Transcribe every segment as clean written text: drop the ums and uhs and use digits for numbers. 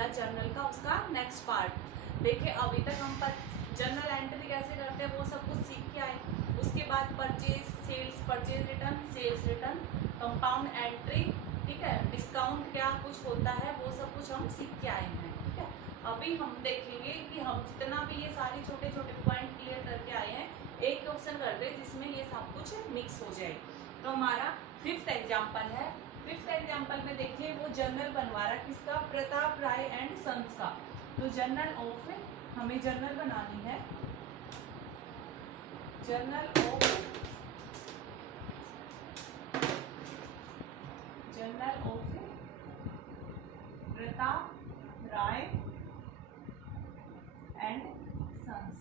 वाला जर्नल का उसका नेक्स्ट पार्ट। देखिए अभी तक हम जर्नल एंट्री कैसे करते हैं वो सब कुछ सीख के आए। उसके बाद purchase sales, purchase return, sales return, compound entry, ठीक है, डिस्काउंट क्या कुछ होता है वो सब कुछ हम सीख के आए हैं। ठीक है, अभी हम देखेंगे कि हम जितना भी ये सारे छोटे छोटे पॉइंट क्लियर करके आए हैं, एक क्वेश्चन कर दे जिसमें ये सब कुछ मिक्स हो जाए। तो हमारा फिफ्थ एग्जाम्पल है। फिफ्थ एग्जाम्पल में देखिए वो जर्नल बनवा रहा किसका, प्रताप राय एंड सन्स का। तो जर्नल ऑफ, हमें जर्नल बनानी है, journal of, journal of Pratap Rai and sons.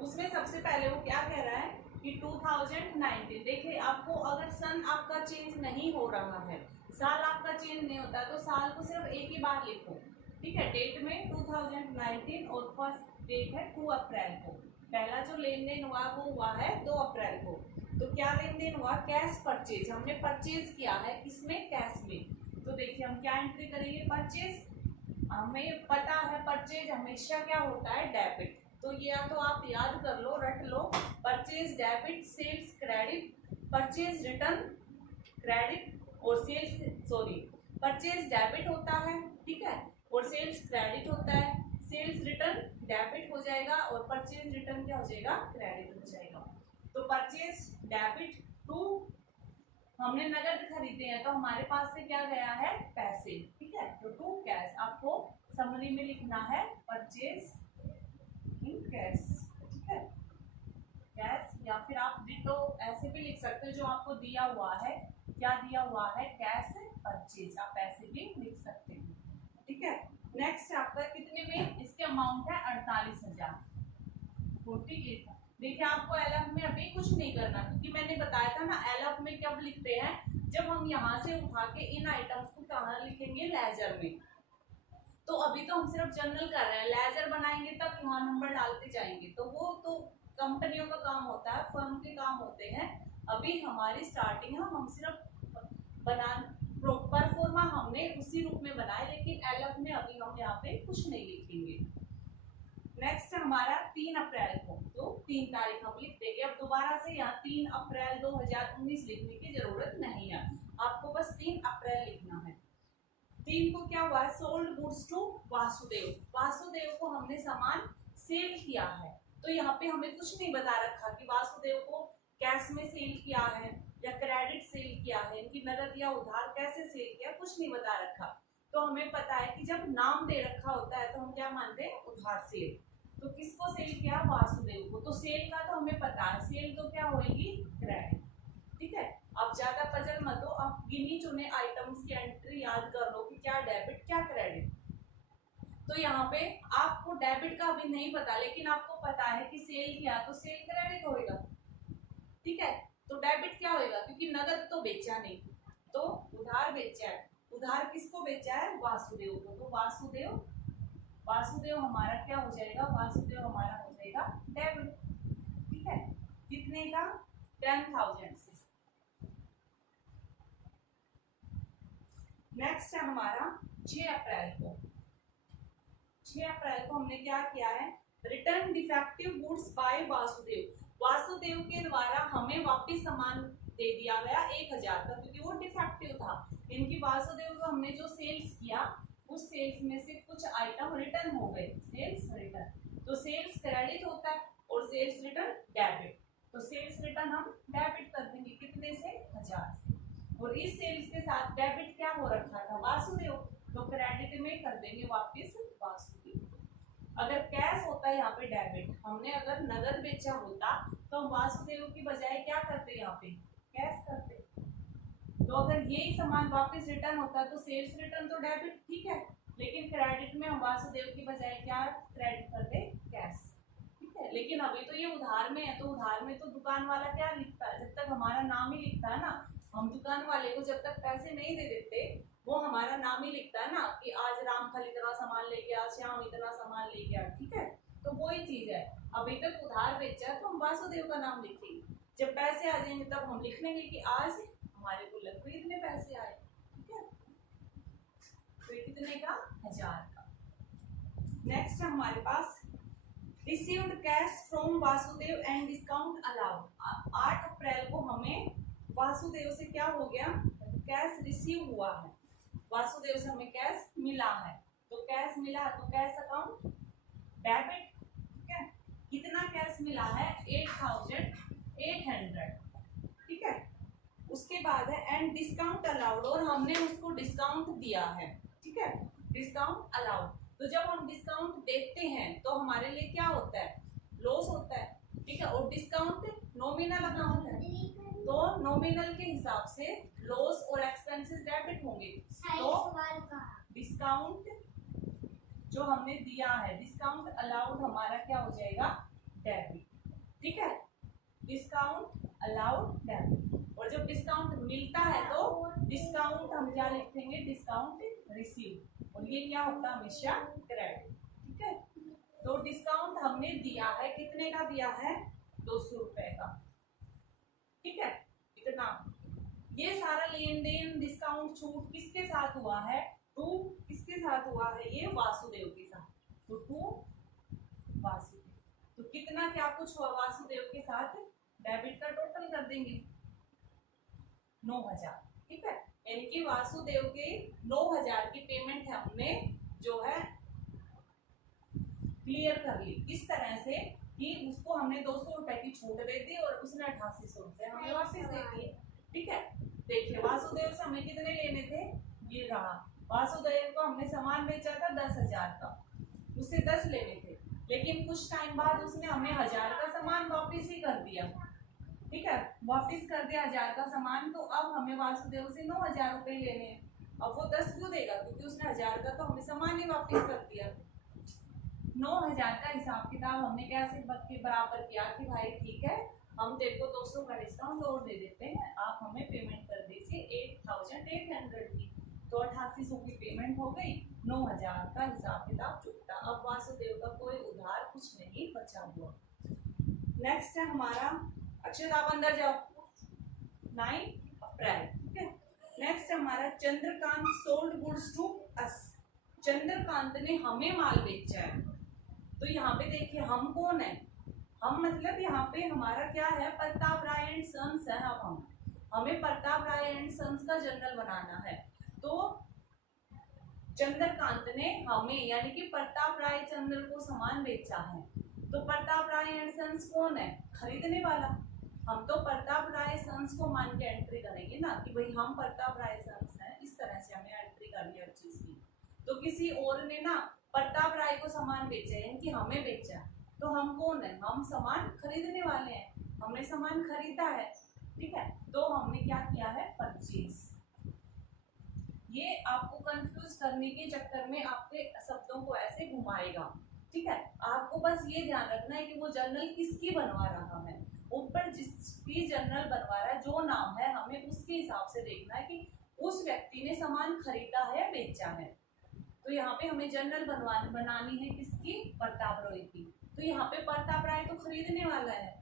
उसमें सबसे पहले वो क्या कह रहा है कि 2019। देखिए आपको अगर सन आपका चेंज नहीं हो रहा है, साल आपका चेंज नहीं होता, तो साल को सिर्फ एक ही बार लिखो। ठीक है, डेट में 2019 और फर्स्ट डेट है 2 अप्रैल को। पहला जो लेन देन हुआ वो हुआ है 2 अप्रैल को। तो क्या लेन देन हुआ, कैश परचेज, हमने परचेज किया है किसमें, कैश में। तो देखिए हम क्या एंट्री करेंगे, परचेज। हमें पता है परचेज हमेशा क्या होता है, डेबिट। तो ये या तो आप याद कर लो, रट लो, purchase debit, sales credit, purchase return credit और सेल्स सॉरी परचेज डेबिट होता है, ठीक है, और सेल्स क्रेडिट होता है। सेल्स रिटर्न डेबिट हो जाएगा और परचेज रिटर्न क्या हो जाएगा, क्रेडिट हो जाएगा। तो परचेज डेबिट टू, हमने नगद खरीदे हैं तो हमारे पास से क्या गया है, पैसे। ठीक है, तो टू कैश, आपको समरी में लिखना है परचेज इन कैश। ठीक है, कैश, या फिर आप डिटो ऐसे भी लिख सकते हो जो आपको दिया हुआ है, क्या दिया हुआ है, कैश परचेज, आप ऐसे भी लिख सकते हैं। ठीक है, नेक्स्ट आपका कितने में, इसके अमाउंट है 48,048। देखिए आपको एलएफ में अभी कुछ नहीं करना, क्योंकि मैंने बताया था ना एलएफ में कब लिखते हैं, जब हम यहाँ से उठा के इन आइटम्स को कहाँ लिखेंगे, लेजर में। तो अभी तो हम सिर्फ जर्नल कर रहे हैं, लेजर बनाएंगे तब यहाँ नंबर डालते जाएंगे, तो वो तो कंपनियों का काम होता है, फर्म के काम होते हैं। अभी हमारी स्टार्टिंग है, हम सिर्फ बना प्रॉपर फॉर्मा हमने उसी रूप में बनाए, लेकिन एलएफ में अभी हम यहाँ पे कुछ नहीं लिखेंगे। नेक्स्ट हमारा 3 अप्रैल को, तो 3 तारीख हम लिख देंगे। अब दोबारा से यहाँ 3 अप्रैल 2019 लिखने की जरूरत नहीं है, आपको बस 3 अप्रैल लिखना है। 3 को क्या हुआ, sold goods to Vasudev. Vasudev को हमने सामान सेल किया है, तो यहाँ पे हमें कुछ नहीं बता रखा कि वासुदेव को कैश में सेल किया है या क्रेडिट सेल किया है, इनकी नगद या उधार कैसे सेल किया, कुछ नहीं बता रखा। तो हमें पता है कि जब नाम दे रखा होता है तो हम क्या मानते हैं, उधार सेल। तो किसको सेल किया, वासुदेव को। तो सेल का तो हमें पता है, सेल तो क्या होगी, क्रेडिट। ठीक है, अब ज्यादा पजल मत हो, अब गिनी चुने आइटम्स की एंट्री याद कर लो कि क्या डेबिट क्या क्रेडिट। तो यहाँ पे आपको डेबिट का अभी नहीं पता, लेकिन आपको पता है कि सेल किया तो सेल क्रेडिट होएगा। ठीक है, तो डेबिट क्या होएगा, क्योंकि नगद तो बेचा नहीं, तो उधार बेचा है। उधार किसको बेचा है, वासुदेव को। तो वासुदेव, वासुदेव हमारा क्या हो जाएगा, वासुदेव हमारा हो जाएगा डेबिट। ठीक है, कितने का, 10,000 से। नेक्स्ट है हमारा 6 अप्रैल को। 6 अप्रैल को हमने क्या किया है, return defective goods by Vasudev. Vasudev के द्वारा हमें वापस सामान दे दिया गया 1,000 का, क्योंकि वो डिफेक्टिव था। इनकी वासुदेव को हमने जो सेल्स किया उस सेल्स में से कुछ आइटम रिटर्न हो गए, सेल्स रिटर्न। तो सेल्स क्रेडिट होता है और सेल्स रिटर्न डेबिट। तो सेल्स रिटर्न हम डेबिट कर देंगे, कितने से, 1,000 से। और इस सेल्स के साथ डेबिट क्या हो रखा था, वासुदेव, तो क्रेडिट में कर देंगे वापस वासुदेव। अगर कैश होता है यहाँ पे डेबिट, हमने अगर नगद बेचा होता तो हम वासुदेव की बजाय क्या करते, यहाँ पे कैश करते। तो अगर यही सामान वापस रिटर्न होता तो सेल्स रिटर्न तो डेबिट, ठीक है, लेकिन क्रेडिट में हम वासुदेव की बजाय क्या क्रेडिट करते, कैश। ठीक है, लेकिन अभी तो ये उधार में है, तो उधार में तो दुकान वाला क्या लिखता है, जब तक हमारा नाम ही लिखता है ना, हम दुकान वाले को जब तक पैसे नहीं दे देते, वो हमारा नाम ही लिखता है ना कि आज रामफल इतना सामान लेके आ, श्याम इतना सामान लेके आ। ठीक है, तो वही चीज है, अभी तक उधार बेचा तो हम वासुदेव का नाम लिखेंगे, जब पैसे आ जाएंगे तब हम लिख लेंगे कि आज हमारे को लग इतने पैसे आए। ठीक है, तो कितने का, 1,000 का। नेक्स्ट है हमारे पास received cash from Vasudev and discount allowed. 8 अप्रैल को हमें वासुदेव से क्या हो गया, कैश रिसीव हुआ है, वासुदेव से हमें कैश मिला है। तो कैश मिला तो कैश अकाउंट डेबिट, ठीक है। कितना कैश मिला है, 8,800, ठीक है। उसके बाद है एंड डिस्काउंट अलाउड, और हमने उसको डिस्काउंट दिया है, ठीक है, डिस्काउंट अलाउड। तो जब हम डिस्काउंट देते हैं तो हमारे लिए क्या होता है, लॉस होता है, ठीक है। और डिस्काउंट नॉमिनल अकाउंट है, तो नॉमिनल के हिसाब से लॉस और एक्सपेंसेस डेबिट होंगे। तो डिस्काउंट जो हमने दिया है, डिस्काउंट अलाउड हमारा क्या हो जाएगा, डेबिट, ठीक है। Discount allowed debit. और जब डिस्काउंट मिलता है तो डिस्काउंट हम क्या लिखेंगे, डिस्काउंट रिसीव, और ये क्या होता है हमेशा क्रेडिट, ठीक है। तो डिस्काउंट हमने दिया है, कितने का दिया है, 200 रुपए का, ठीक है, इतना। ये सारा लेन देन डिस्काउंट छूट किसके साथ हुआ है, टू किसके साथ हुआ है, ये वासुदेव के साथ। तो टू वासुदेव, तो कितना क्या कुछ हुआ वासुदेव के साथ, डेबिट का टोटल कर देंगे 9,000, ठीक है। यानी कि वासुदेव के 9,000 की पेमेंट है हमने जो है क्लियर कर ली। किस तरह से कि उसको हमने 200 रुपए की छूट दे दी और उसने 8800 रुपए हमें वापस दे दिए, ठीक है। देखिए वासुदेव से हमें कितने लेने थे, ये रहा, वासुदेव को हमने सामान बेचा था 10,000 का, उससे 10 लेने थे, लेकिन कुछ टाइम बाद उसने हमें 1000 का सामान वापस ही कर दिया, ठीक है, वापस कर दिया 1000 का सामान। तो अब हमें वासुदेव से 9,000 रुपए लेने हैं। अब वो 10 क्यों देगा, क्योंकि उसने 1000 का तो हमें सामान ही वापस कर दिया। 9,000 का हिसाब किताब हमने कैसे बराबर किया कि भाई ठीक है, हम तेरे को 200 का डिस्काउंट और दे देते हैं, आप हमें पेमेंट कर दीजिए 8,800 की। तो 8800 की पेमेंट हो गई, 9,000 का हिसाब किताब चुकता। अब वासुदेव का कोई उधार कुछ नहीं बचा हुआ। नेक्स्ट है हमारा, अक्षत आप अंदर जाओ, 9 अप्रैल, ठीक है। नेक्स्ट है हमारा Chandrakant sold goods to us. Chandrakant ने हमें माल बेचा है। तो यहाँ पे देखिए हम कौन है, हम मतलब यहाँ पे हमारा क्या है, प्रताप राय एंड सन्स है। अब हमें प्रताप राय एंड सन्स का जर्नल बनाना है। तो चंद्रकांत ने हमें यानी कि प्रताप राय चंद्र को सामान बेचा है। तो प्रताप राय एंड सन्स कौन है, खरीदने वाला। हम तो प्रताप राय सन्स को मान के एंट्री करेंगे ना कि भाई हम प्रताप राय सन्स हैं, इस तरह से हमें एंट्री करनी है हर चीज की। तो किसी और ने ना प्रताप राय को सामान बेचा है, यानी कि हमें बेचा, तो हम कौन है, हम सामान खरीदने वाले हैं, हमने सामान खरीदा है, ठीक है। तो हमने क्या किया है, परचेज। ये आपको कंफ्यूज करने के चक्कर में आपके शब्दों को ऐसे घुमाएगा, ठीक है। आपको बस ये ध्यान रखना है कि वो जर्नल किसकी बनवा रहा है, ऊपर जिसकी जर्नल बनवा रहा है जो नाम है, हमें उसके हिसाब से देखना है कि उस व्यक्ति ने सामान खरीदा है बेचा है। तो यहाँ पे हमें जर्नल बनानी है किसकी, प्रताप राय की। तो यहाँ पे प्रताप राय तो खरीदने वाला है,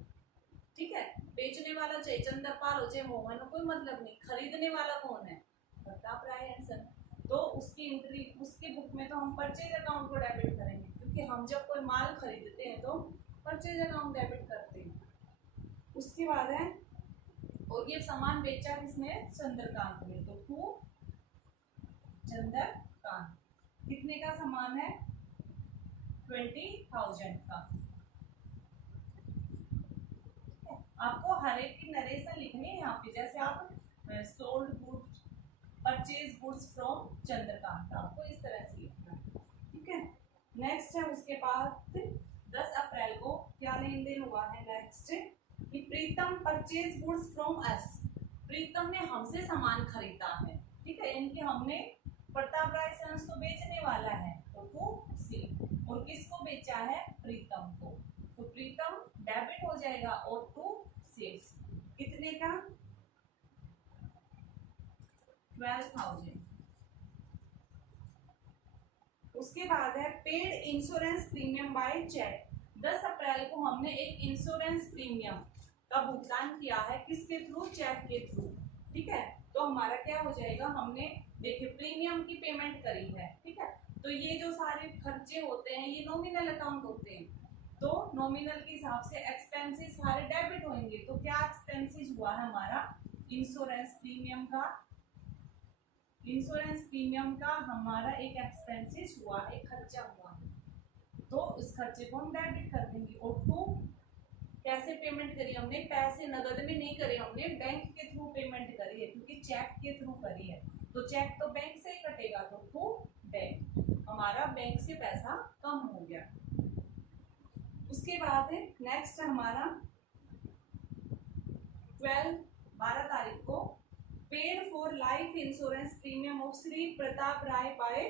ठीक है, बेचने वाला चाहे चंद्रपाल हो चाहे मोहन हो, कोई मतलब नहीं, खरीदने वाला कौन है, प्रताप राय एंड सन। तो उसकी एंट्री उसके बुक में तो हम परचेज अकाउंट को डेबिट करेंगे, क्योंकि हम जब कोई माल खरीदते हैं तो परचेज अकाउंट डेबिट करते हैं। उसके बाद है, और ये सामान बेचा किसने, चंद्रकांत ने। तो टू चंद्रकांत, कितने का सामान है, 20,000 का। आपको हर एक की नरेशन लिखनी है यहाँ पे, जैसे आप sold goods, purchase goods from Chandrakant, आपको इस तरह से लिखना है, ठीक है। नेक्स्ट है उसके बाद 10 अप्रैल को क्या लेन देन हुआ है, नेक्स्ट कि प्रीतम परचेज गुड्स फ्रॉम अस। प्रीतम ने हमसे सामान खरीदा है, ठीक है, यानी कि हमने प्रताप राय सन्स को बेचने वाला है, तो टू सी, और किसको बेचा है, प्रीतम को। तो प्रीतम डेबिट हो जाएगा और टू सेल्स, कितने का, 12,000। उसके बाद है paid insurance premium by cheque. 10 April को हमने एक इंश्योरेंस प्रीमियम का भुगतान किया है, किसके थ्रू, चेक के थ्रू, ठीक है। तो हमारा क्या हो जाएगा, हमने देखिए प्रीमियम की पेमेंट करी है, ठीक है, तो ये जो सारे खर्चे होते हैं ये नॉमिनल अकाउंट होते हैं, तो नॉमिनल के हिसाब से एक्सपेंसेस सारे डेबिट होंगे। तो क्या एक्सपेंसेस हुआ है हमारा, इंश्योरेंस प्रीमियम का, इंश्योरेंस प्रीमियम का हमारा एक एक्सपेंसेस हुआ, एक खर्चा हुआ, तो इस खर्चे को हम डेबिट कर देंगे। और टू, कैसे पेमेंट करी हमने, पैसे नगद में नहीं करे, हमने बैंक के थ्रू पेमेंट करी है, क्योंकि चेक के थ्रू करी है, तो चेक तो बैंक से ही कटेगा, तो टू बैंक, हमारा बैंक से पैसा कम हो गया। उसके बाद नेक्स्ट हमारा 12 तारीख को paid for life insurance premium of Shri Pratap Rai by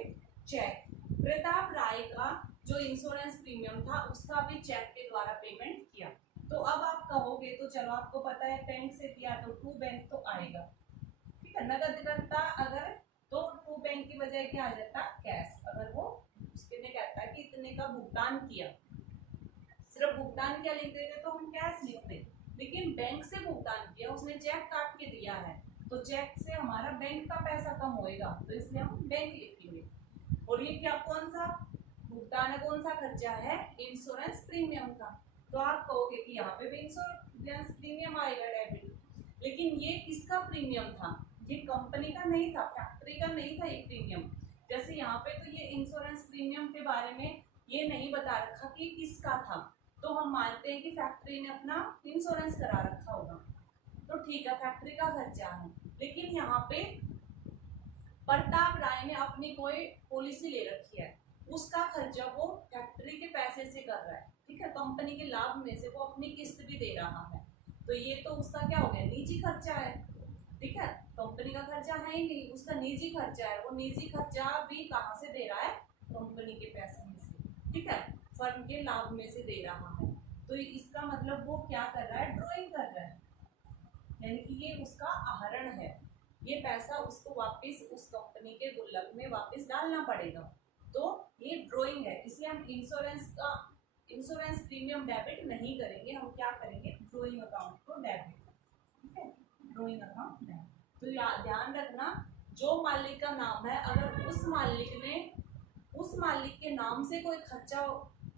cheque. Pratap Rai का जो इंश्योरेंस प्रीमियम था उसका भी चेक के द्वारा पेमेंट किया। तो अब आप कहोगे तो चलो आपको पता है बैंक से दिया तो टू बैंक तो आएगा, ठीक है, नगद करता अगर तो टू बैंक की बजाय क्या आ जाता, कैश। अगर वो उसके ने कहता है कि इतने का भुगतान किया, सिर्फ भुगतान किया लिख देते तो हम कैश लिखते, लेकिन बैंक से भुगतान किया, उसने चेक काट के दिया है, तो चेक से हमारा बैंक का पैसा कम होएगा, तो इसलिए हम बैंक लिखेंगे। और ये क्या, कौन सा भुगतान है, कौन सा खर्चा है, इंश्योरेंस प्रीमियम का। तो आप कहोगे कि यहाँ पे भी इंश्योरेंस प्रीमियम आएगा डेबिट, लेकिन ये किसका प्रीमियम था, ये कंपनी का नहीं था, फैक्ट्री का नहीं था ये प्रीमियम। जैसे यहाँ पे तो ये इंश्योरेंस प्रीमियम के बारे में ये नहीं बता रखा कि किसका था, तो हम मानते हैं कि फैक्ट्री ने अपना इंश्योरेंस करा रखा होगा, तो ठीक है फैक्ट्री का खर्चा है। लेकिन यहाँ पे प्रताप राय ने अपनी कोई पॉलिसी ले रखी है, उसका खर्चा वो फैक्ट्री के पैसे से कर रहा है, ठीक है, कंपनी के लाभ में से वो अपनी किस्त भी दे रहा है, तो ये तो उसका क्या हो गया, निजी खर्चा है, ठीक है, कंपनी का खर्चा है ही नहीं, उसका निजी खर्चा है। वो निजी खर्चा भी कहाँ से दे रहा है, कंपनी के पैसे में से, ठीक है, फर्म के लाभ में से दे रहा है। तो इसका मतलब वो क्या कर रहा है, ड्रॉइंग कर रहा है, यानी कि ये उसका आहरण है, ये पैसा उसको वापस उस कंपनी के गुल्लक में वापस डालना पड़ेगा, तो ये ड्रॉइंग है। इसलिए हम इंश्योरेंस प्रीमियम डेबिट नहीं करेंगे, हम क्या करेंगे, ड्रॉइंग अकाउंट को डेबिट, ठीक है, ड्रॉइंग अकाउंट डेबिट। तो ध्यान रखना, जो मालिक का नाम है, अगर उस मालिक के नाम से कोई खर्चा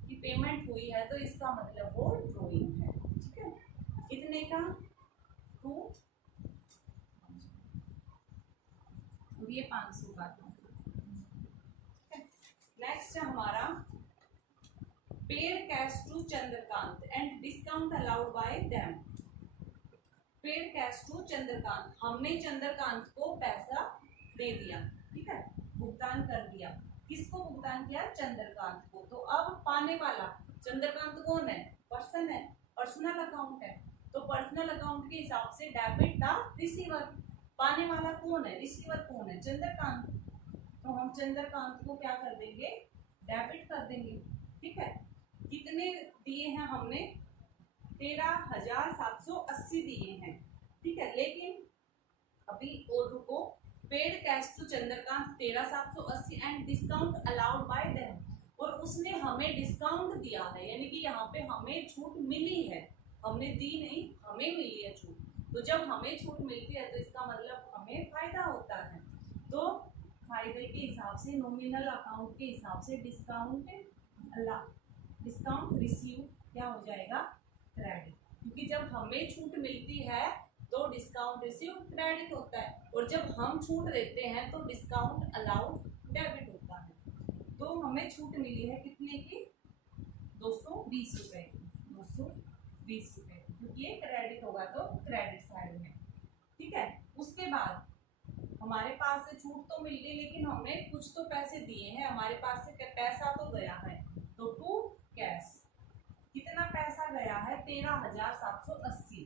की पेमेंट हुई है तो इसका मतलब वो ड्रॉइंग है, ठीक है। कितने का, टू, ये 500 का था। नेक्स्ट है हमारा paid cash to Chandrakant and discount allowed by them. Paid cash to Chandrakant, हमने चंद्रकांत को पैसा दे दिया, ठीक है, भुगतान कर दिया। किसको भुगतान किया, चंद्रकांत को। तो अब पाने वाला चंद्रकांत कौन है, पर्सन है, पर्सनल अकाउंट है, तो पर्सनल अकाउंट के हिसाब से डेबिट द रिसीवर। पाने वाला कौन है, रिसीवर कौन है, चंद्रकांत, तो हम चंद्रकांत को क्या कर देंगे, डेबिट कर देंगे, ठीक है। कितने दिए हैं हमने, 13,780 दिए हैं, ठीक है, लेकिन अभी और रुको, paid cash to Chandrakant 13,780 and discount allowed by them, और उसने हमें डिस्काउंट दिया है, यानी कि यहाँ पे हमें छूट मिली है, हमने दी नहीं, हमें मिली है छूट। तो जब हमें छूट मिलती है तो इसका मतलब हमें फायदा होता है, तो फायदे के हिसाब से नॉमिनल अकाउंट के हिसाब से डिस्काउंट रिसीव क्या हो जाएगा, क्रेडिट, क्योंकि जब हमें छूट मिलती है तो डिस्काउंट रिसीव क्रेडिट होता है, और जब हम छूट देते हैं तो डिस्काउंट अलाउड डेबिट होता है। तो हमें छूट मिली है कितने की, 220 रुपए की, 220 रुपए, क्योंकि ये क्रेडिट होगा तो क्रेडिट साइड में, ठीक है। उसके बाद हमारे पास से छूट तो मिल गई, लेकिन हमने कुछ तो पैसे दिए हैं, हमारे पास से पैसा तो गया है, तो टू कैश, कितना पैसा गया है, 13,780,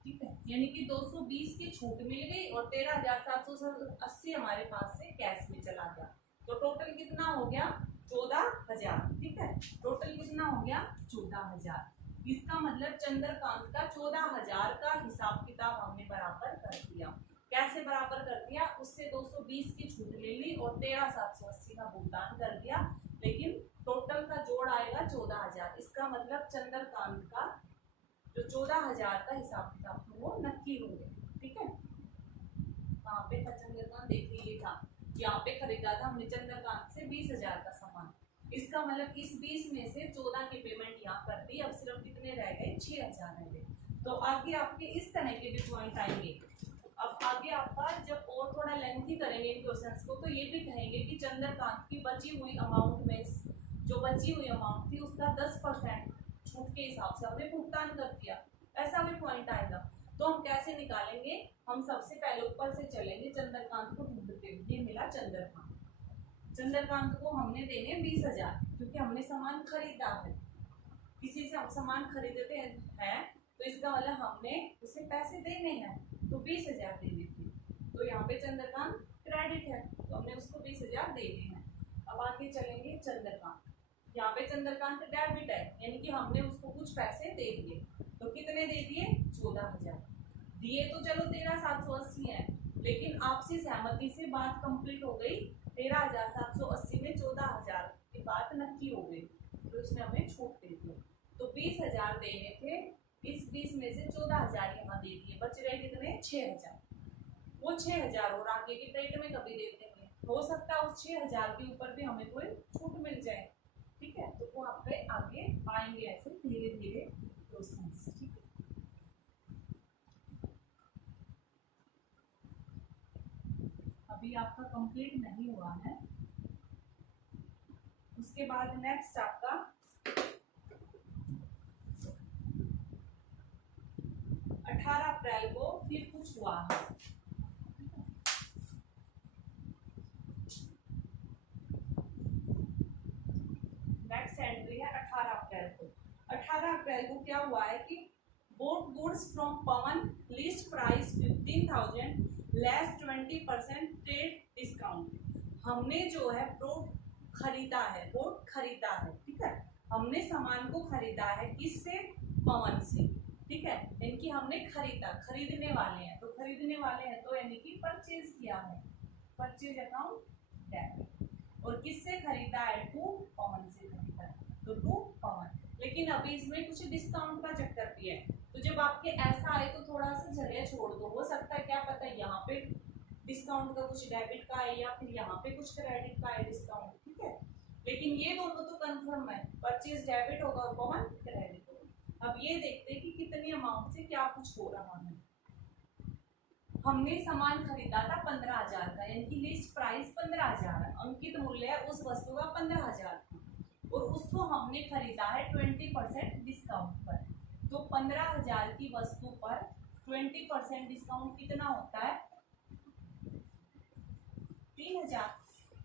ठीक है, यानी कि 220 की छूट मिल गई और 13,780 हमारे पास से कैश में चला गया, तो टोटल कितना हो गया, 14,000, ठीक है, टोटल कितना हो गया, 14,000। इसका मतलब चंद्रकांत का 14,000 का हिसाब किताब हमने बराबर कर दिया। कैसे बराबर कर दिया, उससे 220 की छूट ले ली और 13,780 का भुगतान कर दिया, लेकिन टोटल का जोड़ आएगा 14,000। इसका मतलब चंद्रकांत का जो 14,000 का हिसाब किताब वो नक्की होंगे, ठीक है। कहाँ पे था चंद्रकांत, देखिए ये था यहाँ पे खरीदा था हमने चंद्रकांत से 20,000 का सामान। इसका मतलब इस 20 में से 14 की पेमेंट यहाँ कर दी, अब सिर्फ कितने रह गए, 6,000 रह गए। तो आगे आपके इस तरह के भी पॉइंट आएंगे। अब आगे आपका जब और थोड़ा लेंथी करेंगे इन क्वेश्चंस को, तो ये भी कहेंगे कि चंद्रकांत की बची हुई अमाउंट में जो बची हुई अमाउंट थी उसका 10% छूट के हिसाब से हमने भुगतान कर दिया, ऐसा भी पॉइंट आएगा। तो हम कैसे निकालेंगे, हम सबसे पहले ऊपर से चलेंगे, चंद्रकांत को ढूंढते हुए। ये मिला चंद्रकांत को हमने देने 20,000 क्योंकि हमने सामान खरीदा है। किसी से हम सामान खरीदते हैं तो इसका मतलब हमने उसे पैसे देने हैं, तो 20,000 देने थे। तो यहाँ पे चंद्रकांत क्रेडिट है तो हमने उसको 20,000 देने हैं। अब आगे चलेंगे चंद्रकांत, यहाँ पे चंद्रकांत डेबिट है, यानी कि हमने उसको कुछ पैसे दे दिए। तो कितने दे दिए, 14,000 दिए। तो चलो 13,780 है, लेकिन आपसी सहमति से बात कंप्लीट हो गई। 13,780 में 14,000 की बात नक्की हो गई, तो उसने हमें छूट दे दी। तो 20,000 देने थे, इस 20 में से 14,000 यहाँ दे दिए, बच रहे कितने, 6,000। वो 6,000 और आगे की डेट में कभी दे देंगे, हो सकता है उस 6,000 के ऊपर भी हमें कोई छूट मिल जाए। ठीक है, तो वो आपके आगे आएंगे ऐसे धीरे धीरे क्वेश्चंस। ठीक है, अभी आपका कंप्लीट नहीं हुआ है। उसके बाद नेक्स्ट आपका 18 अप्रैल को फिर कुछ हुआ है। नेक्स्ट एंट्री है 18 अप्रैल को। 18 अप्रैल को क्या हुआ है कि boat goods from Pawan, list price 15,000 less 20% trade discount. हमने जो है बोट खरीदा है, ठीक है, हमने सामान को खरीदा है किससे, पवन से। ठीक है, इनकी हमने खरीदने वाले हैं, तो खरीदने वाले हैं तो यानी कि परचेज किया है, परचेज अकाउंट डेबिट। और किससे खरीदा है, टू पवन से खरीदा है, तो टू पवन। लेकिन अभी इसमें कुछ डिस्काउंट का चक्कर भी है, तो जब आपके ऐसा आए तो थोड़ा सा जगह छोड़ दो, हो सकता है क्या पता यहाँ पे डिस्काउंट का कुछ डेबिट का है या फिर यहाँ पे कुछ क्रेडिट का है डिस्काउंट। ठीक है, लेकिन ये दोनों तो कंफर्म है, परचेज डेबिट होगा और पवन क्रेडिट होगा। अब ये देखते हैं कि कितनी अमाउंट से क्या कुछ हो रहा है। हमने सामान खरीदा था 15,000 का, यानी कि लिस्ट प्राइस 15,000 है, अंकित मूल्य है उस वस्तु का 15,000 और उसको हमने खरीदा है 20% डिस्काउंट पर। तो 15,000 की वस्तु पर 20% डिस्काउंट कितना होता है, 3,000।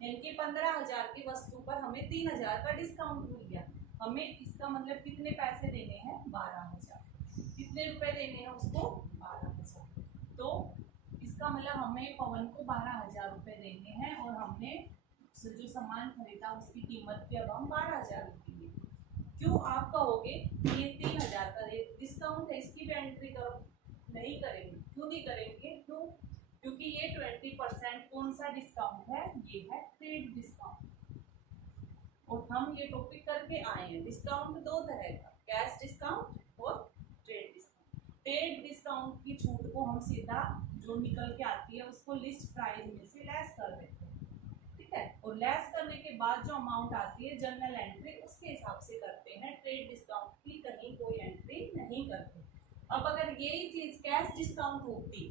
यानी कि 15,000 की वस्तु पर हमें 3,000 का डिस्काउंट मिल गया। हमें इसका मतलब कितने पैसे देने हैं, 12,000। कितने रुपए देने हैं उसको, 12,000। तो इसका मतलब हमें पवन को 12,000 रुपए देने हैं और हमने जो सामान खरीदा उसकी कीमत भी अब हम 12,000 रुपये। क्यों आप कहोगे ये 3,000 का डिस्काउंट है, इसकी भी एंट्री करो, नहीं करेंगे। क्यों नहीं करेंगे, क्यों, क्योंकि ये 20% कौन सा डिस्काउंट है, ये है ट्रेड डिस्काउंट। और हम ये टॉपिक करके आए हैं, डिस्काउंट दो तरह का, कैश डिस्काउंट और ट्रेड डिस्काउंट। ट्रेड डिस्काउंट की छूट को हम सीधा जो निकल के आती है उसको लिस्ट प्राइस में से लेस कर देते हैं। ठीक है, और लेस करने के बाद जो अमाउंट आती है जनरल एंट्री उसके हिसाब से करते हैं, ट्रेड डिस्काउंट की कहीं कोई एंट्री नहीं करते। अब अगर यही चीज कैश डिस्काउंट होती,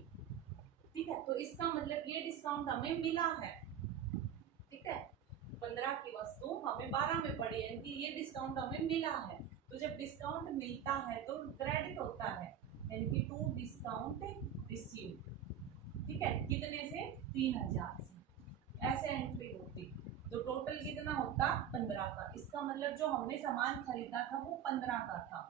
ठीक है, तो इसका मतलब ये डिस्काउंट हमें मिला है। ठीक है, 15 की वस्तु हमें 12 में पड़ी है, कि ये डिस्काउंट हमें मिला है। तो जब डिस्काउंट मिलता है तो क्रेडिट होता है, यानी कि टू डिस्काउंट रिसीव्ड। ठीक है, कितने से, 3,000 से, ऐसे एंट्री होती। तो टोटल कितना होता, 15 का। इसका मतलब जो हमने सामान खरीदा था वो 15 का था।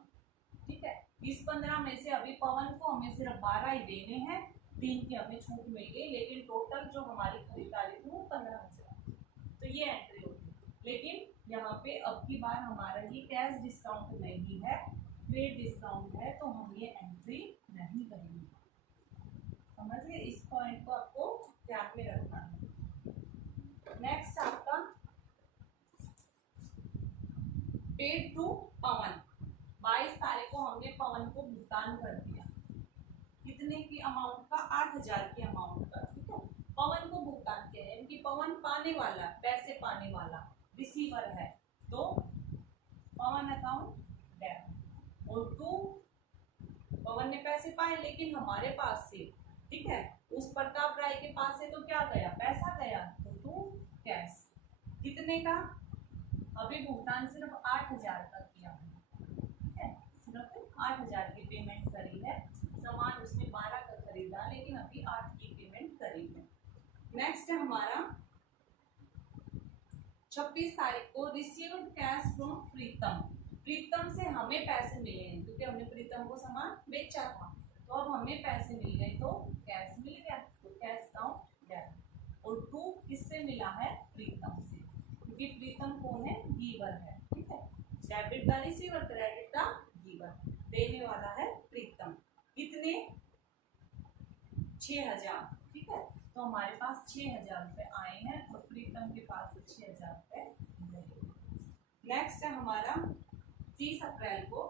ठीक है, इस 15 में से अभी पवन को हमें सिर्फ 12 ही देने हैं, 3 की हमें छूट मिल गई, लेकिन टोटल जो हमारी खरीदारी थी वो 15,000। तो ये एंट्री होती। लेकिन यहाँ पे अब की बार हमारा ये कैश डिस्काउंट नहीं है, ट्रेड डिस्काउंट है, तो हम ये एंट्री नहीं करेंगे। समझ गए, इस पॉइंट को आपको ध्यान में रखना है। नेक्स्ट आपका पेड टू पवन, 22 तारीख को हमने पवन को भुगतान कर दिया। कितने की अमाउंट का, 8,000 की अमाउंट का। ठीक है, पवन को भुगतान किया, यानी कि पवन पवन पाने वाला, पैसे पाने वाला रिसीवर है, तो पवन अकाउंट डेबिट। और टू, पवन ने पैसे पाए लेकिन हमारे पास से, ठीक है, उस प्रताप राय के पास से तो क्या गया, पैसा गया, तो टू कैश। कितने का, अभी भुगतान सिर्फ 8,000 का किया है, ठीक है, सिर्फ 8,000 की पेमेंट करी है, सामान उसने 12 का खरीदा लेकिन अभी 8 की पेमेंट करी है। नेक्स्ट है हमारा 26 तारीख को रिसीव्ड कैश फ्रॉम प्रीतम। प्रीतम से हमें पैसे मिले हैं क्योंकि हमने प्रीतम को सामान बेचा था, तो अब हमें पैसे मिल गए तो कैश मिल गया, तो कैश अकाउंट डेबिट। और टू किससे मिला है, प्रीतम से, क्योंकि प्रीतम कौन है, गिवर है, ठीक है, debit the receiver, credit the giver, देने वाला है प्रीतम। कितने, 6,000, ठीक है, तो हमारे पास 6,000 रुपए आए हैं और प्रीतम के पास 6,000 रुपए गए। नेक्स्ट है हमारा 30 अप्रैल को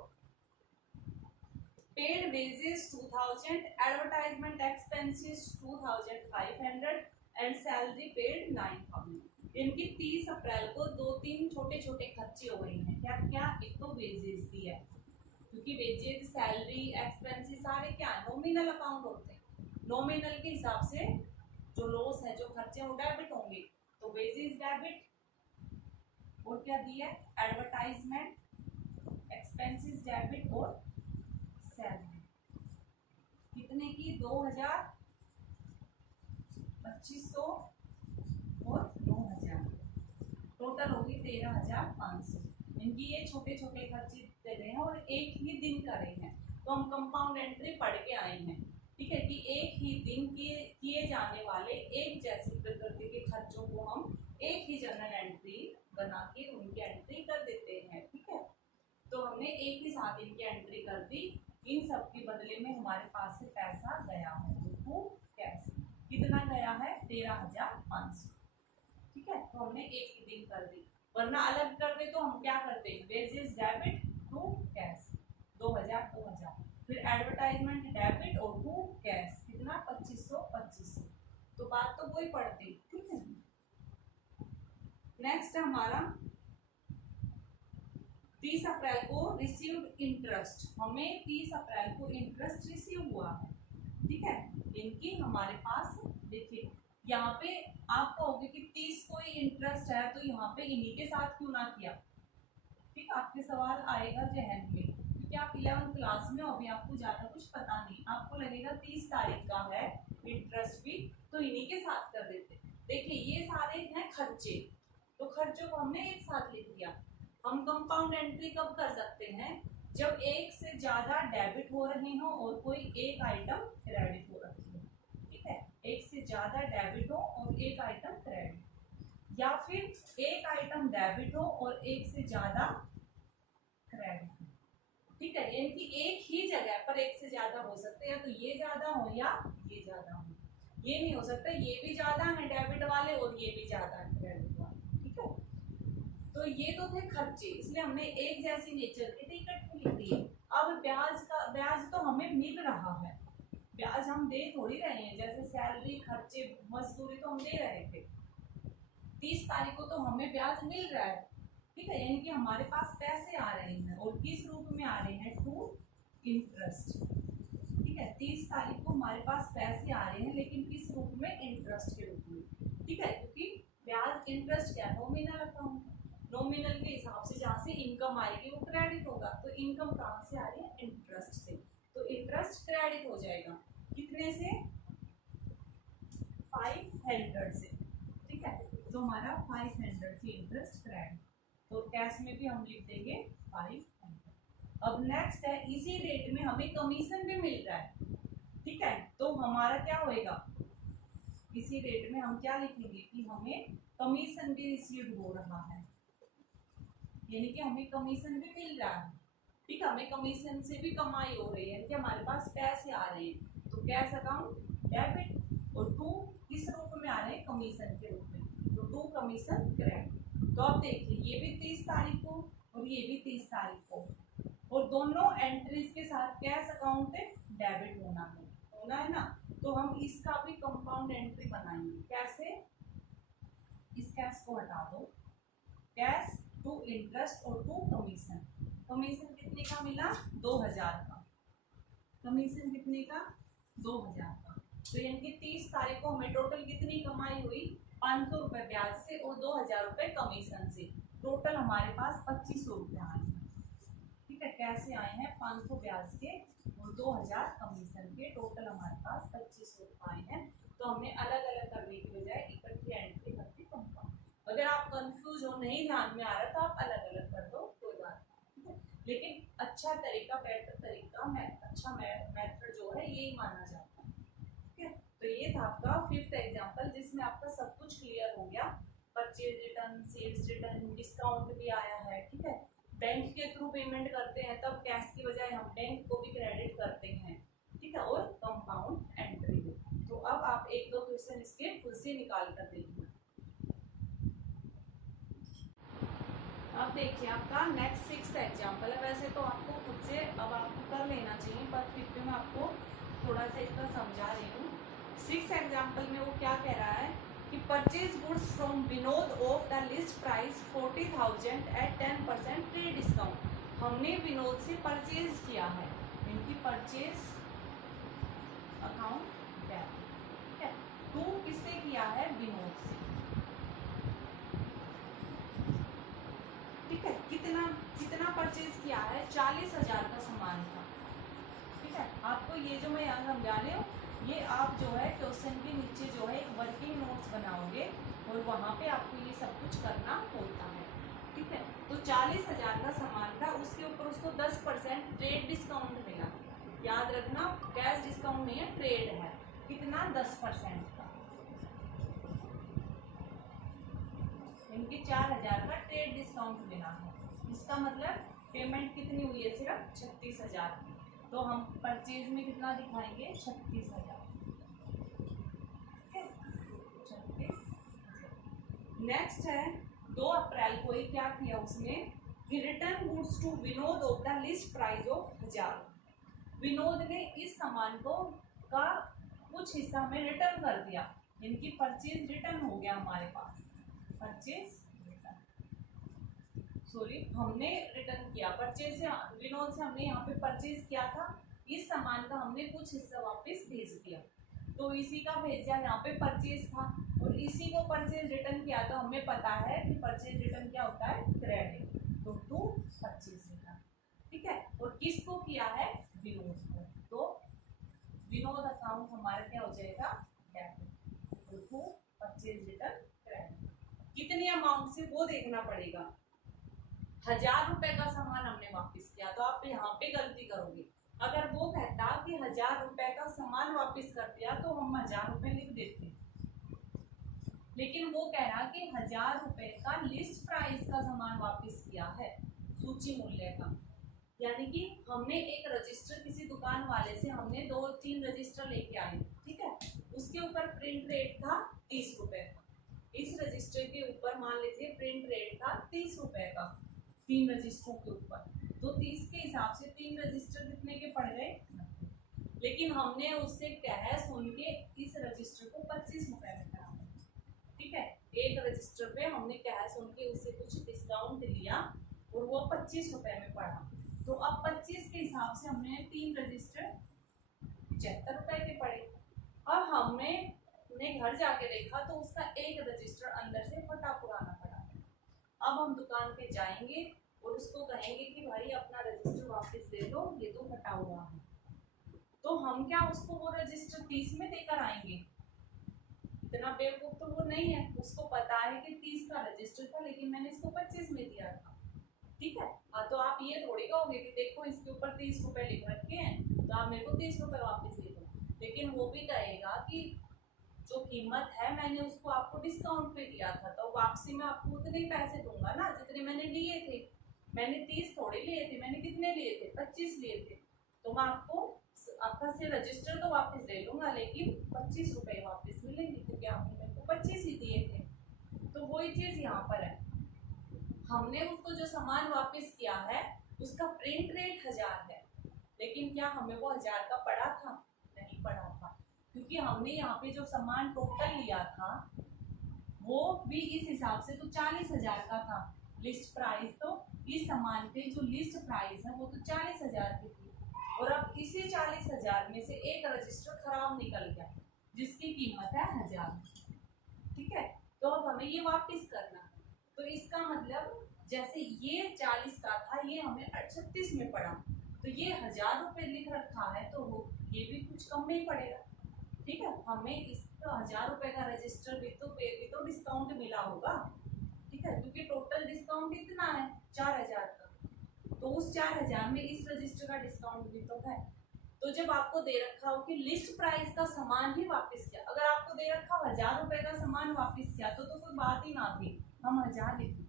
paid wages 2000, advertisement expenses 2500 and salary paid 9000। इनकी 30 अप्रैल को 2-3 छोटे छोटे खर्चे हो गए हैं। क्या क्या, एक तो वेजेस दी है, क्योंकि वेजेस, सैलरी, एक्सपेंसेस सारे क्या है, नॉमिनल अकाउंट होते हैं, नॉमिनल के हिसाब से जो लॉस है, जो खर्चे वो डेबिट होंगे, तो वेजेस डेबिट। और क्या दिया है, एडवर्टाइजमेंट एक्सपेंसेस डेबिट और सैलरी। कितने की, 2,000, 2,500 और 9,000, टोटल होगी 13,500। इनकी ये छोटे छोटे खर्चे दे रहे हैं और एक ही दिन करे हैं, तो हम कंपाउंड एंट्री पढ़ के आए हैं, ठीक है, कि एक ही दिन किए जाने वाले एक जैसी प्रकृति के खर्चों को हम एक ही जर्नल एंट्री बना के उनकी एंट्री कर देते हैं, ठीक है। तो हमने एक ही साथ इनकी एंट्री कर दी, इन सब के बदले में हमारे पास से पैसा गया है, तो कैश कितना गया है, 13,500, ठीक है, तो हमने एक ही दिन कर दी, वरना अलग कर दे तो हम क्या करते हैं, वेजेस डेबिट टू कैश 2,000, फिर एडवर्टाइजमेंट डेबिट और टू कैश कितना, 2,500, तो बात तो कोई पड़ती, ठीक है। नेक्स्ट है हमारा 30 अप्रैल को रिसीव्ड इंटरेस्ट, हमें 30 अप्रैल को इंटरेस्ट रिसीव हुआ है, ठीक है, इनकी हमारे पास, देखिए यहाँ पे आप कहोगे कि 30 को ही इंटरेस्ट है तो यहाँ पे इन्हीं के साथ क्यों ना किया, ठीक, आपके सवाल आएगा जहन में, क्योंकि आप 11th क्लास में हो, अभी आपको ज्यादा कुछ पता नहीं, आपको लगेगा 30 तारीख का है इंटरेस्ट भी, तो इन्हीं के साथ कर देते। देखिए ये सारे हैं खर्चे, तो खर्चों को हमने एक साथ लिख दिया। हम कंपाउंड एंट्री कब कर सकते हैं, जब एक से ज्यादा डेबिट हो रहे हो और कोई एक आइटम क्रेडिट हो रही है, ठीक है, एक से ज्यादा डेबिट हो और एक आइटम क्रेडिट, या फिर एक आइटम डेबिट हो और एक से ज्यादा क्रेडिट, ठीक है, इनकी एक ही जगह पर एक से ज्यादा हो सकते हैं, तो ये ज्यादा हो या ये ज्यादा हो, ये नहीं हो सकता ये भी ज्यादा है डेबिट वाले और ये भी ज्यादा है क्रेडिट वाले, ठीक है। तो ये तो थे खर्चे, इसलिए हमने एक जैसी नेचर के थे इकट्ठे लिख दिए। अब ब्याज तो हमें मिल रहा है, ब्याज हम दे थोड़ी रहे हैं, जैसे सैलरी, खर्चे, मजदूरी तो हम दे रहे थे, 30 तारीख को तो हमें ब्याज मिल रहा है, ठीक है, यानी कि हमारे पास पैसे आ रहे हैं, और किस रूप में आ रहे हैं, टू इंटरेस्ट, ठीक है, 30 तारीख को हमारे पास पैसे आ रहे हैं लेकिन किस रूप में, इंटरेस्ट के रूप में, ठीक है, क्योंकि ब्याज इंटरेस्ट क्या है, नॉमिनल अकाउंट, नॉमिनल के हिसाब से जहाँ से इनकम आएगी वो क्रेडिट होगा, तो इनकम कहाँ से आ रही है, इंटरेस्ट से, तो इंटरेस्ट क्रेडिट हो जाएगा, कितने से, 500 से, ठीक है, तो हमारा 500 से इंटरेस्ट क्रेडिट, तो कैश में भी हम लिख देंगे 500। अब नेक्स्ट है, इसी रेट में हमें कमीशन भी मिल रहा है, ठीक है, तो हमारा क्या होएगा, इसी रेट में हम क्या लिखेंगे कि हमें कमीशन भी रिसीव हो रहा है, यानी कि हमें कमीशन भी मिल रहा है, ठीक है, हमें कमीशन से भी कमाई हो रही है कि हमारे पास पैसे आ रहे हैं, तो कैश अकाउंट डेबिट, और टू किस रूप में आ रहे हैं, कमीशन के रूप में, तो टू कमीशन क्रेडिट। तो अब देखिए ये भी 30 तारीख को और ये भी 30 तारीख को, और दोनों एंट्रीज के साथ कैश अकाउंट डेबिट होना है ना, तो हम इसका भी कंपाउंड एंट्री बनाएंगे, कैसे, इस कैश को हटा दो, कैश टू इंटरेस्ट और टू कमीशन। कमीशन कितने का मिला? 2000 का। कमीशन कितने का? 2000 का। तो यानी कि 30 तारीख को हमें टोटल कितनी कमाई हुई? 500 रुपये ब्याज से और 2000 रुपये कमीशन से। टोटल हमारे पास 2500 रुपये आए हैं। ठीक है, कैसे आए हैं? 500 ब्याज के और 2000 कमीशन के, टोटल हमारे पास 2500 रुपये आए हैं। तो हमने अलग अलग करने की बजाय इकट्ठी एंट्री करके कंपाउंड। अगर आप कंफ्यूज हो, नहीं ध्यान में आ रहा, तो आप अलग अलग कर दो, कोई बात नहीं। लेकिन अच्छा तरीका, बेटर तरीका, अच्छा मेथड जो है यही माना जाता है। ठीक है, तो ये था आपका 5th एग्जाम्पल, जिसमें आपका सब कुछ क्लियर हो गया। Purchase return, sales return, discount भी आया है। ठीक है, बैंक के थ्रू पेमेंट करते हैं तब कैश की बजाय हम बैंक को भी क्रेडिट करते हैं। ठीक है, और कंपाउंड एंट्री। तो अब आप एक दो क्वेश्चन इसके खुद से निकाल कर देखिए। अब देखिए आपका नेक्स्ट 6th एग्जाम्पल है। वैसे तो आपको खुद से अब आपको कर लेना चाहिए, पर फिर भी मैं आपको थोड़ा सा इसका समझा रही हूँ। 6th एग्जाम्पल में वो क्या कह रहा है कि purchase goods from Vinod of the list price 40,000 at 10% trade discount. हमने विनोद से परचेज किया है, इनकी परचेज अकाउंट ठीक है। टू किससे किया है? विनोद से। ठीक है, कितना कितना परचेज किया है? 40,000 का सामान था। ठीक है, आपको ये जो मैं यहाँ समझा रही हूँ, ये आप जो है क्वेश्चन के नीचे जो है एक वर्किंग नोट्स बनाओगे और वहाँ पे आपको ये सब कुछ करना होता है। ठीक है, तो 40,000 का सामान था, उसके ऊपर उसको 10% ट्रेड डिस्काउंट मिला। याद रखना, कैश डिस्काउंट नहीं है, ट्रेड है। कितना? 10% का। इनके 4,000 का ट्रेड डिस्काउंट मिला है। इसका मतलब पेमेंट कितनी हुई है? सिर्फ 36,000। तो हम परचेज में कितना दिखाएंगे? 36,000। नेक्स्ट है 2 अप्रैल को ही क्या किया उसने कि return goods to Vinod of the list price of 1000। Vinod ने इस सामान को का कुछ हिस्सा में रिटर्न कर दिया। इनकी परचेज रिटर्न हो गया हमारे पास। परचेज रिटर्न, सॉरी, हमने रिटर्न किया परचेज से, विनोद से हमने यहाँ पे परचेज किया था। इस सामान का हमने कुछ हिस्सा वापस भेज दिया, तो इसी का भेजा यहाँ पे परचेज था और इसी को परचेज रिटर्न किया। तो हमें पता है कि परचेज रिटर्न क्या होता है? क्रेडिट। तो टू परचेज रिटर्न। ठीक है, और किसको किया है? विनोद को। तो विनोद अकाउंट हमारा क्या हो जाएगा? डेबिट। तो टू परचेज रिटर्न क्रेडिट। कितने अमाउंट से वो देखना पड़ेगा। 1000 रुपए का सामान हमने वापस किया, तो आप यहाँ पे गलती करोगे। अगर वो कहता कि 1000 रुपए का सामान वापस कर दिया तो हम 1000 रुपए लिख देते, लेकिन वो कह रहा कि 1000 रुपए का लिस्ट प्राइस का सामान वापस किया है, सूची मूल्य का। यानी कि हमने एक रजिस्टर किसी दुकान वाले से हमने 2-3 रजिस्टर लेके आए। ठीक है, उसके ऊपर प्रिंट रेट था 30 रुपए का। इस रजिस्टर के ऊपर मान लीजिए प्रिंट रेट था 30 रुपए का, 3 रजिस्टरों के ऊपर। तो 30 के हिसाब से 3 रजिस्टर कितने के पड़ गए? लेकिन हमने उससे कह सुन के इस रजिस्टर को 25 रुपए में करा। ठीक है, एक रजिस्टर पे हमने कह सुन के उससे कुछ डिस्काउंट लिया और वो 25 रुपए में पड़ा। तो अब 25 के हिसाब से हमने 3 रजिस्टर 75 रुपए के पड़े। अब हमने घर जाके देखा तो उसका एक रजिस्टर अंदर से फटा पुराना पड़ा। अब हम दुकान पे जाएंगे और उसको कहेंगे कि भाई अपना रजिस्टर वापस दे दो, ये तो फटा हुआ है। तो हम क्या उसको वो रजिस्टर 30 में देकर आएंगे? इतना बेवकूफ तो वो नहीं है, उसको पता है कि 30 का रजिस्टर था लेकिन मैंने इसको 25 में दिया था। ठीक है, तो आप ये थोड़ी कहोगे कि देखो इसके ऊपर 30 रुपए लिख रखे हैं तो आप मेरे को 30 रुपए वापस दे दो। लेकिन वो भी कहेगा कि जो कीमत है मैंने उसको आपको डिस्काउंट पे दिया था, तो वापसी में आपको उतने ही पैसे दूंगा ना जितने मैंने लिए थे। मैंने 30 थोड़े लिए थे, मैंने कितने लिए थे? 25 लिए थे। तो मैं आपका से रजिस्टर तो वापस दे लूंगा लेकिन 25 रुपए वापस मिलेंगे क्योंकि आपने मेरे को 25 ही दिए थे। तो वही चीज यहाँ पर है, हमने उसको जो सामान वापस किया है उसका प्रिंट रेट 1000 है, लेकिन क्या हमें वो 1000 का पड़ा था? नहीं पड़ा था, क्योंकि हमने यहाँ पे जो सामान टोटल लिया था वो भी इस हिसाब से तो 40,000 का था लिस्ट प्राइस। तो इस सामान पे जो लिस्ट प्राइस है वो तो 40,000 की थी, और अब इसी 40,000 में से एक रजिस्टर खराब निकल गया जिसकी कीमत है 1,000। ठीक है, तो अब हमें ये वापस करना। तो इसका मतलब जैसे ये 40 का था, ये हमें 38 में पड़ा, तो ये 1,000 रुपये लिख रखा है, तो वो ये भी कुछ कम में ही पड़ेगा। ठीक है, हमें इसका 1,000 रुपये का रजिस्टर भी तो डिस्काउंट मिला होगा। ठीक है, क्योंकि टोटल डिस्काउंट कितना है 4,000 का, तो उस 4,000 में इस रजिस्टर का डिस्काउंट भी तो है। तो जब आपको दे रखा हो कि लिस्ट प्राइस का सामान ही वापस किया, अगर आपको दे रखा हो 1,000 रुपये का सामान वापस किया तो कोई बात ही ना थी, हम 1,000 लिखते।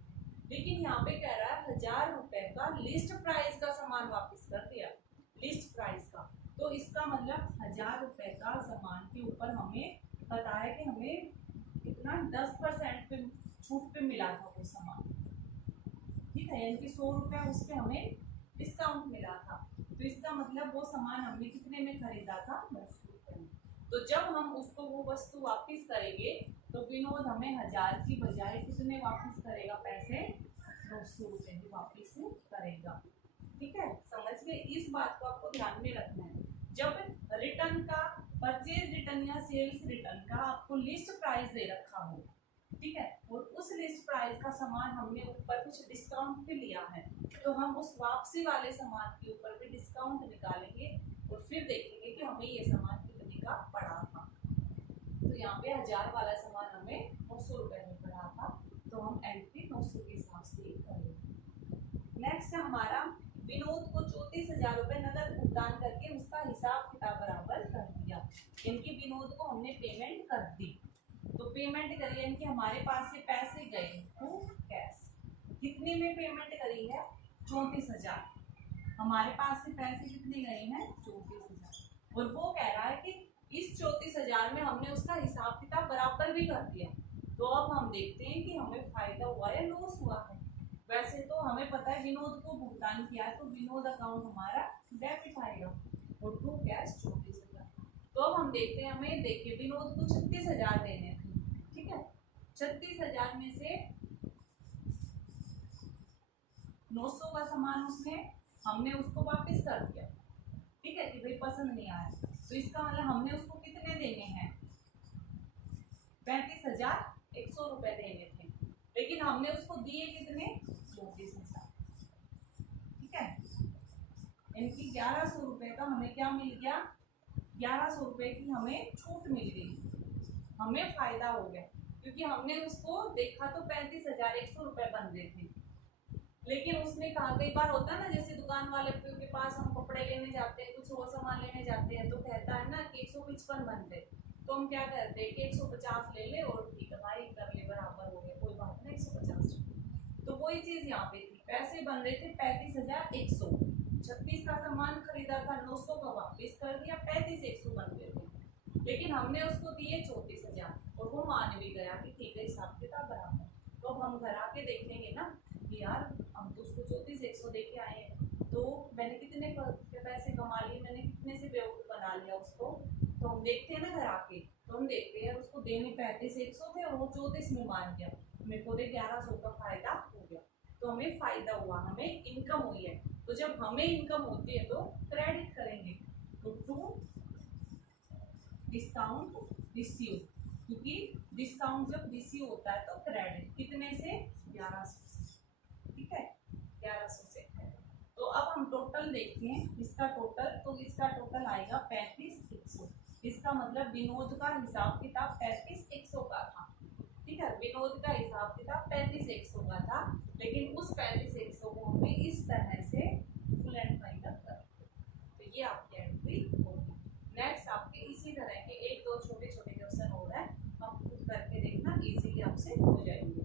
लेकिन यहाँ पे कह रहा है 1,000 रुपये का लिस्ट प्राइस का सामान वापस कर दिया, लिस्ट प्राइस का। तो इसका मतलब 1,000 रुपये का सामान के ऊपर हमें पता है कि हमें कितना 10% पे छूट पे मिला था वो सामान। ठीक है, यानी कि 100 रुपये उस पर हमें डिस्काउंट मिला था। तो इसका मतलब वो सामान हमने कितने में खरीदा था 900 रुपये में। तो जब हम उसको वो वस्तु वापस करेंगे तो विनोद हमें 1,000 की बजाय कितने वापस करेगा, पैसे 900 रुपये ही वापस करेगा। ठीक है, समझ गए? इस बात को आपको ध्यान में रखना है। जब रिटर्न का, परचेज रिटर्न या सेल्स रिटर्न का आपको लिस्ट प्राइस दे रखा हो, ठीक है, और उस लिस्ट प्राइस का सामान हमने ऊपर कुछ डिस्काउंट पे लिया है, तो हम उस वापसी वाले सामान के ऊपर भी डिस्काउंट निकालेंगे और फिर देखेंगे कि हमें ये सामान कितने का पड़ा था। तो यहाँ पे 1,000 वाला सामान हमें 900 रुपये में पड़ा था, तो हम एंट्री 900 के हिसाब से करेंगे। नेक्स्ट है हमारा, विनोद को 34,000 रुपये नकद भुगतान करके उसका हिसाब किताब बराबर कर दिया। इनकी विनोद को हमने पेमेंट कर दी, तो पेमेंट करिए, इनके हमारे पास से पैसे गए टू कैश। कितने में पेमेंट करी है 34,000, हमारे पास से पैसे कितने गए हैं 34,000, और वो कह रहा है कि इस 34,000 में हमने उसका हिसाब किताब बराबर भी कर दिया। तो अब हम देखते हैं कि हमें फायदा हुआ या लॉस हुआ है। वैसे तो हमें पता है विनोद को भुगतान किया है, तो विनोद अकाउंट हमारा डेबिट आएगा और टू कैश 34,000। तो अब हम देखते हैं, हमें देखिए विनोद को 36,000 देने थे। ठीक है, 36,000 में से 900 का सामान हमने उसको वापस कर दिया। ठीक है, कि भाई पसंद नहीं आया, तो इसका मतलब हमने उसको कितने देने हैं 35,100 रुपये देने थे, लेकिन हमने उसको दिए कितने 34,000। ठीक है, इनकी 1,100 रुपये का हमें क्या मिल गया, 1,100 रुपये की हमें छूट मिल गई, हमें फायदा हो गया, क्योंकि हमने उसको देखा तो 35,100 रुपये बन रहे थे, लेकिन उसने कहा, कई बार होता है ना, जैसे दुकान वाले के पास हम कपड़े लेने जाते हैं, कुछ और सामान लेने जाते हैं, तो कहता है ना कि 155 बन रहे, तो हम क्या करते हैं कि 150 ले ले और ठीक है भाई कर ले, बराबर हो गया, कोई बात नहीं 150। तो वही चीज यहाँ पे थी, पैसे बन रहे थे 35,100, 36 का सामान खरीदा था, 900 का वापिस कर दिया, 35,100 बन गए थे, लेकिन हमने उसको दिए 34,000 और वो मान भी गया कि ठीक है हिसाब किताब बराबर। तो अब हम घर आके देखेंगे ना कि यार हम तो उसको 34,100 दे के आए हैं, तो मैंने कितने पैसे कमा लिए, मैंने कितने से बेवकूफ़ बना लिया उसको। तो हम देखते हैं ना घर आके, तो हम देखते हैं उसको देने 35,100 थे और वो 34 में मान गया, मेरे को 1,100 का फायदा हो गया। तो हमें फायदा हुआ, हमें इनकम हुई है। तो जब हमें इनकम होती है तो क्रेडिट करेंगे, तो टू डिस्काउंट रिसीव, क्योंकि डिस्काउंट जब रिसीव होता है तो क्रेडिट कितने से 1,100 से। ठीक है, 1,100 से। तो अब हम टोटल देखते हैं इसका टोटल, तो इसका टोटल आएगा 35,100। इसका मतलब विनोद का हिसाब किताब 35,100 का था। ठीक है, विनोद का हिसाब किताब 35,100 का था, लेकिन उस 35,100 को हमने इस तरह से फुल एंड फाइनल कर दिया, तो ये आपकी एंट्री होगी। नेक्स्ट आपके इसी तरह के 1-2 छोटे छोटे क्वेश्चन हो रहे हैं, आप खुद करके देखना, इजीली आपसे हो जाएंगे।